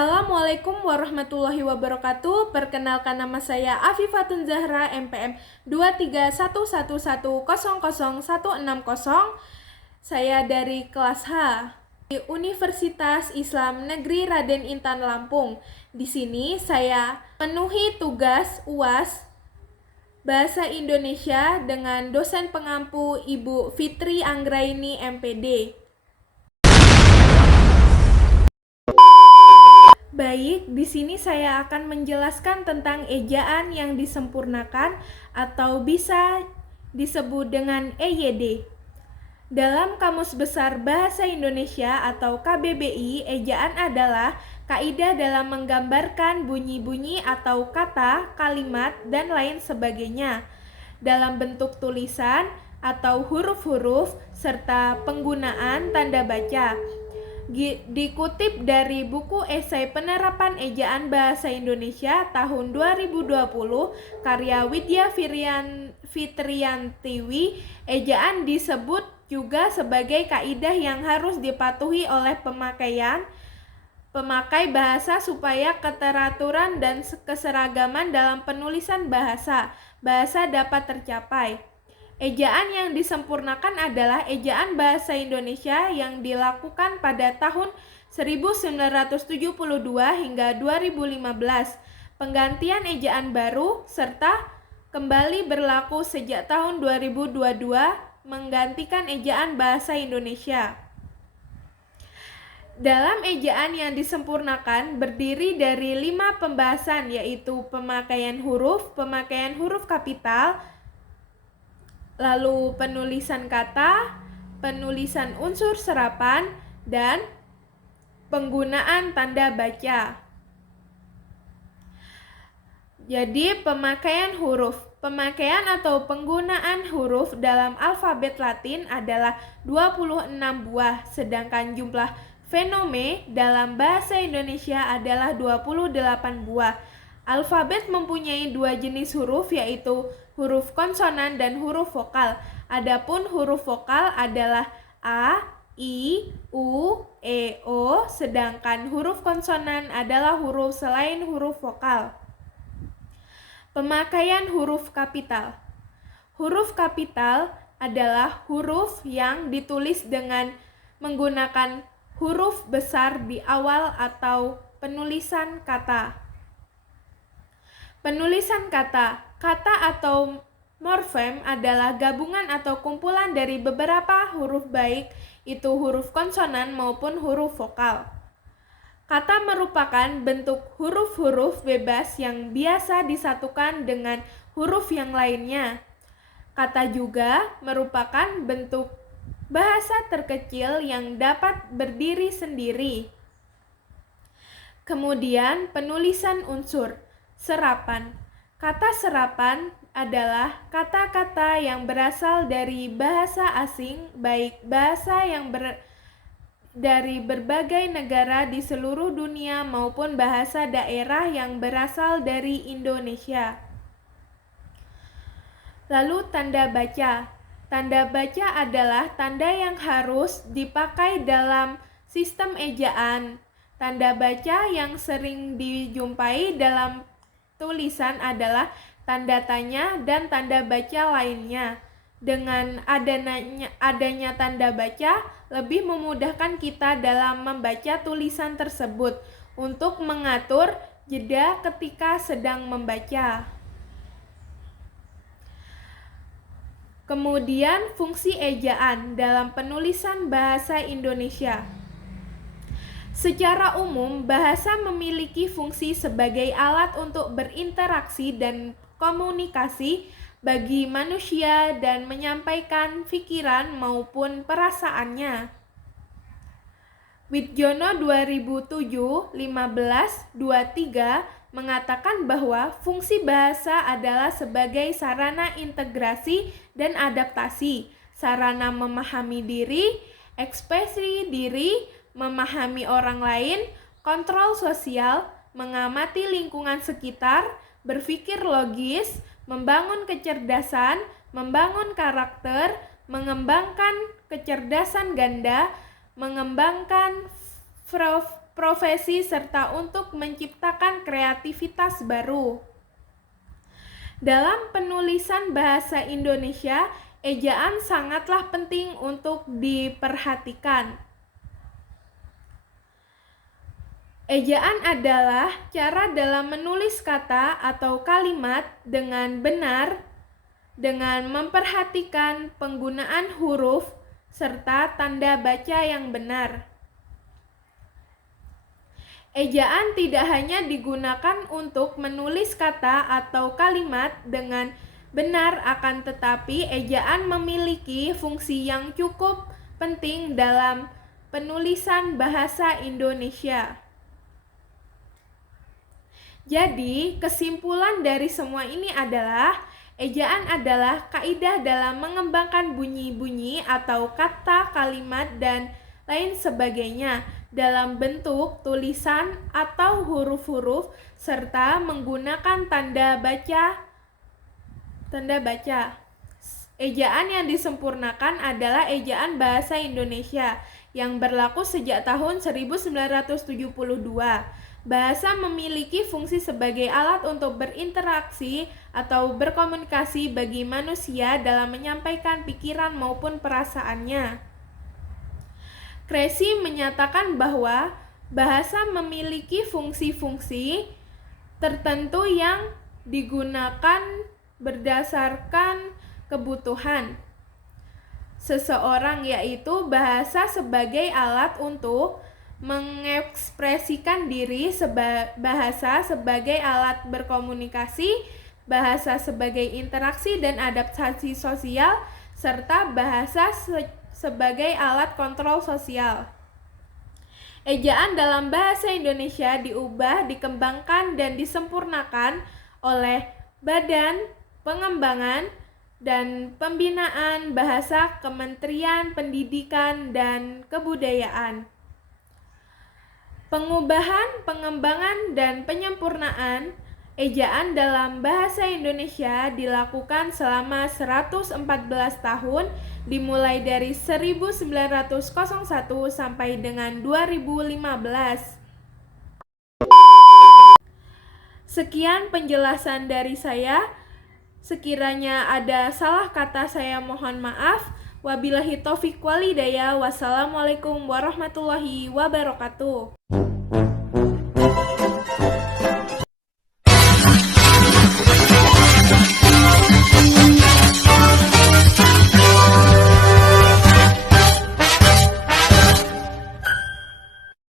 Assalamualaikum warahmatullahi wabarakatuh. Perkenalkan, nama saya Afifatun Zahra, MPM 23111000160. Saya dari kelas H di Universitas Islam Negeri Raden Intan Lampung. Di sini saya memenuhi tugas UAS Bahasa Indonesia dengan dosen pengampu Ibu Fitri Anggraini, MPD. Baik, di sini saya akan menjelaskan tentang ejaan yang disempurnakan atau bisa disebut dengan EYD. Dalam Kamus Besar Bahasa Indonesia atau KBBI, ejaan adalah kaidah dalam menggambarkan bunyi-bunyi atau kata, kalimat, dan lain sebagainya dalam bentuk tulisan atau huruf-huruf serta penggunaan tanda baca. Dikutip dari buku esai penerapan ejaan bahasa Indonesia tahun 2020 karya Widya Fitriyantiwi, ejaan disebut juga sebagai kaidah yang harus dipatuhi oleh pemakai bahasa supaya keteraturan dan keseragaman dalam penulisan bahasa dapat tercapai. Ejaan yang disempurnakan adalah ejaan bahasa Indonesia yang dilakukan pada tahun 1972 hingga 2015. Penggantian ejaan baru serta kembali berlaku sejak tahun 2022 menggantikan ejaan bahasa Indonesia. Dalam ejaan yang disempurnakan berdiri dari 5 pembahasan, yaitu pemakaian huruf kapital, lalu penulisan kata, penulisan unsur serapan, dan penggunaan tanda baca. Jadi, pemakaian atau penggunaan huruf dalam alfabet Latin adalah 26 buah, sedangkan jumlah foneme dalam bahasa Indonesia adalah 28 buah. Alfabet mempunyai 2 jenis huruf, yaitu huruf konsonan dan huruf vokal. Adapun huruf vokal adalah A, I, U, E, O, sedangkan huruf konsonan adalah huruf selain huruf vokal. Pemakaian huruf kapital. Huruf kapital adalah huruf yang ditulis dengan menggunakan huruf besar di awal atau penulisan kata. Penulisan kata atau morfem adalah gabungan atau kumpulan dari beberapa huruf, baik itu huruf konsonan maupun huruf vokal. Kata merupakan bentuk huruf-huruf bebas yang biasa disatukan dengan huruf yang lainnya. Kata juga merupakan bentuk bahasa terkecil yang dapat berdiri sendiri. Kemudian penulisan unsur. Serapan. Kata serapan adalah kata-kata yang berasal dari bahasa asing, baik bahasa yang dari berbagai negara di seluruh dunia maupun bahasa daerah yang berasal dari Indonesia. Lalu tanda baca. Tanda baca adalah tanda yang harus dipakai dalam sistem ejaan. Tanda baca yang sering dijumpai dalam tulisan adalah tanda tanya dan tanda baca lainnya. Dengan adanya tanda baca, lebih memudahkan kita dalam membaca tulisan tersebut untuk mengatur jeda ketika sedang membaca. Kemudian fungsi ejaan dalam penulisan bahasa Indonesia. Secara umum, bahasa memiliki fungsi sebagai alat untuk berinteraksi dan komunikasi bagi manusia dan menyampaikan pikiran maupun perasaannya. Widjono 2007-15-23 mengatakan bahwa fungsi bahasa adalah sebagai sarana integrasi dan adaptasi, sarana memahami diri, ekspresi diri, memahami orang lain, kontrol sosial, mengamati lingkungan sekitar, berpikir logis, membangun kecerdasan, membangun karakter, mengembangkan kecerdasan ganda, mengembangkan profesi serta untuk menciptakan kreativitas baru. Dalam penulisan bahasa Indonesia, ejaan sangatlah penting untuk diperhatikan. Ejaan adalah cara dalam menulis kata atau kalimat dengan benar, dengan memperhatikan penggunaan huruf serta tanda baca yang benar. Ejaan tidak hanya digunakan untuk menulis kata atau kalimat dengan benar, akan tetapi ejaan memiliki fungsi yang cukup penting dalam penulisan bahasa Indonesia. Jadi, kesimpulan dari semua ini adalah ejaan adalah kaidah dalam mengembangkan bunyi-bunyi atau kata, kalimat, dan lain sebagainya dalam bentuk tulisan atau huruf-huruf serta menggunakan tanda baca. Ejaan yang disempurnakan adalah ejaan bahasa Indonesia yang berlaku sejak tahun 1972. Bahasa memiliki fungsi sebagai alat untuk berinteraksi atau berkomunikasi bagi manusia dalam menyampaikan pikiran maupun perasaannya. Kresi menyatakan bahwa bahasa memiliki fungsi-fungsi tertentu yang digunakan berdasarkan kebutuhan seseorang, yaitu bahasa sebagai alat untuk mengekspresikan diri, bahasa sebagai alat berkomunikasi, bahasa sebagai interaksi dan adaptasi sosial, serta bahasa sebagai alat kontrol sosial. Ejaan dalam bahasa Indonesia diubah, dikembangkan, dan disempurnakan oleh Badan Pengembangan dan Pembinaan Bahasa Kementerian Pendidikan dan Kebudayaan. Pengubahan, pengembangan, dan penyempurnaan ejaan dalam bahasa Indonesia dilakukan selama 114 tahun, dimulai dari 1901 sampai dengan 2015. Sekian penjelasan dari saya. Sekiranya ada salah kata, saya mohon maaf. Wabillahi taufiq walhidayah. Wassalamualaikum warahmatullahi wabarakatuh.